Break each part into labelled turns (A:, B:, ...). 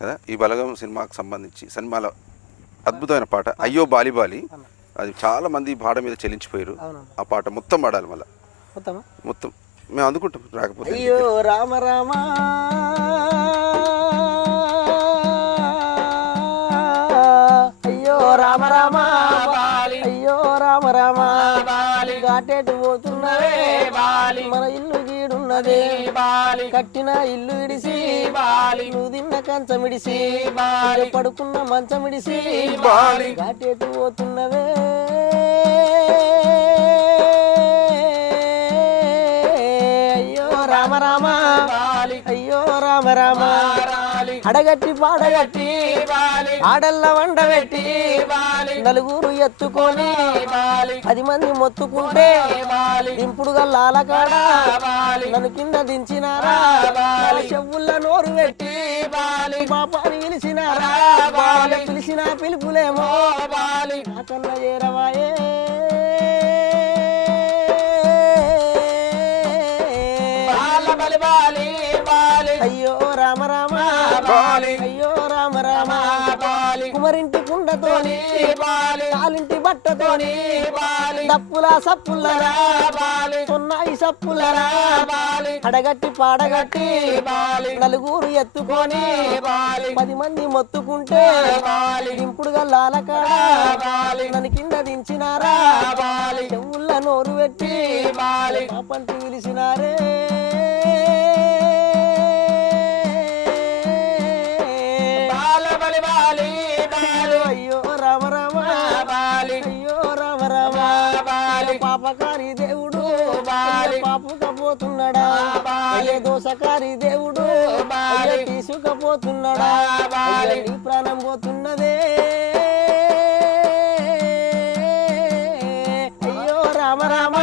A: కదా? ఈ బలగం సినిమాకు సంబంధించి సినిమాలో అద్భుతమైన పాట. అయ్యో బాలి బాలి. అది చాలా మంది ఈ పాట మీద చెల్లించిపోయారు. ఆ పాట మొత్తం పాడాలి మళ్ళీ. మొత్తం. మేము అందుకుంటాం. రాకపోతే
B: అయ్యో రామ రామ. అయ్యో రామ రామ. అయ్యో రామ రామ. ఘాటేటు పోతున్నవే. మన ఇల్లు గీడున్నదే కట్టిన ఇల్లు ఇడిసి నువ్వు తిన్న కంచం ఇడిసి పడుకున్న మంచం ఇడిసి ఘాటేటు పోతున్నవే అయ్యో రామ రామ. అయ్యో రామ రామ. అడగట్టి పాడగట్టి ఆడల్ల వండబెట్టి నలుగురు ఎత్తుకొని పది మంది మొత్తుకుంటే దింపుడు గల్లాల కాడ నన్ను కింద దించినారా? చెవుల్ల నోరు పెట్టి పాపాని పిలిచినారా? పిలిచిన పిలుపులేమో? నాకన్నా చేరవాయే అయ్యో రామ రామ అయ్యో రామ రామ కుమరింటి కుండతోని కాలింటి బట్టతోని దప్పుల సప్పులరా ఉన్నాయి సప్పులరా అడగట్టి పాడగట్టి నలుగురు ఎత్తుకొని పది మంది మొత్తుకుంటే దింపుడు గల్లాల కాడ నన్ను కింద దించినారా? చెవుల్ల నోరు పెట్టి పంటి పిలిచినారే. పాపకారి దేవుడు పాపుకపోతున్నాడా? అయ్యే దోషకారి దేవుడు అయ్యే తీసుకపోతున్నాడా? నీ ప్రాణం పోతున్నదే. అయ్యో రామ రామ.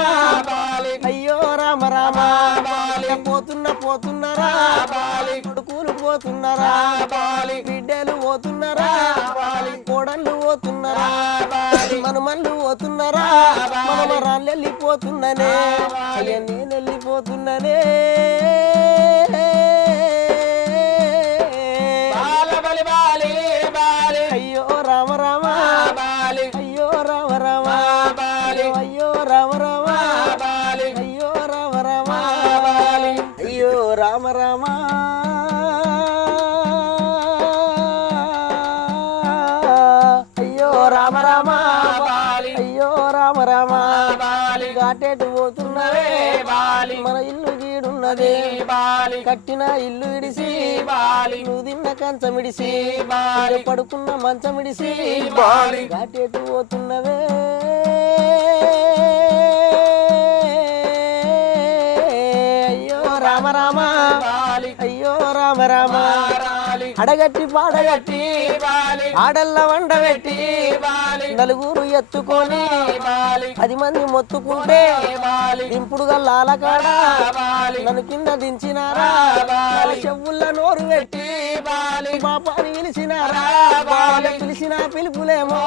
B: అయ్యో రామ రామ. పోతున్న పోతున్నారా. కొడుకులు పోతున్నారా? బిడ్డలు పోతున్నారా? కోడళ్ళు పోతున్నారా? మనమల్లు పోతున్నారా? మనమరాళ్ళు వెళ్ళిపోతున్ననే నేను వెళ్ళిపోతున్ననే అయ్యో రామ రామ. అయ్యో రామ రామ. అయ్యో రామ రామ. అయ్యో రామ రామ. అయ్యో రామ రామ. రామ రామ. ఘాటేటు పోతున్నవే మన ఇల్లు గీడున్నదే. కట్టిన ఇల్లు ఇడిసి నువ్వు తిన్న కంచం ఇడిసి పడుకున్న మంచం ఇడిసి ఘాటేటు పోతున్నవే అయ్యో రామ రామ. అయ్యో రామ రామ. అడగట్టి పాడగట్టి ఆడల్ల వండబెట్టి నలుగురు ఎత్తుకొని పది మంది మొత్తుకుంటే దింపుడు గల్లాల నన్ను కింద దించినారా? చెవుల్ల నోరు పెట్టి పాపాని పిలిచినారా పిలిచిన పిలుపులేమో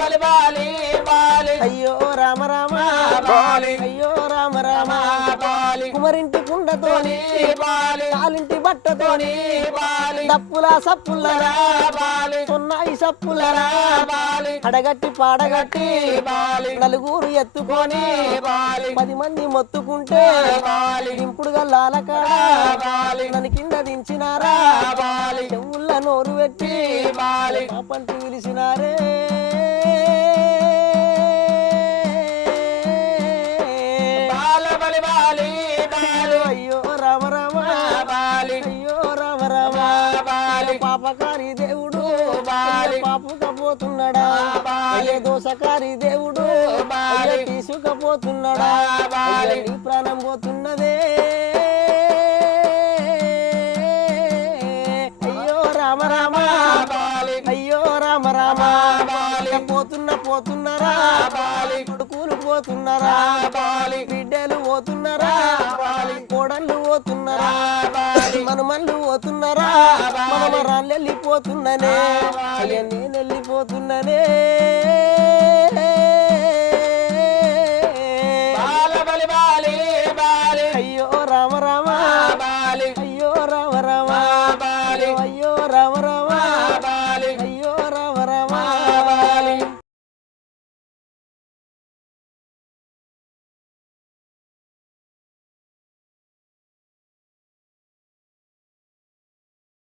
B: నాకన్నా చేరవాయే అయ్యో రామ రామ. అయ్యో రామ రామ. కుమరింటి కుండతోని కాలింటి బట్టతోని దప్పుల సప్పులరా. ఉన్నాయి సప్పులరా. అడగట్టి పాడగట్టి నలుగురు ఎత్తుకొని పది మంది మొత్తుకుంటే దింపుడు గల్లాల కాడ నన్ను కింద దించినారా? చెవుల్ల నోరు పెట్టి పంటి పిలిచినారే. పాపకారి దేవుడు పాపుకపోతున్నాడా? అయ్యే దోషకారి దేవుడు అయ్యే తీసుకపోతున్నాడా? నీ ప్రాణం పోతున్నదే. అయ్యో రామ రామ. అయ్యో రామ రామ. పోతున్న పోతున్నారా? కొడుకులు పోతున్నారా? బిడ్డలు పోతున్నారా? కోడళ్ళు పోతున్నారా? మనమల్లు పోతున్నారా? వెళ్ళిపోతున్ననే అయ్యా నేను వెళ్ళిపోతున్ననే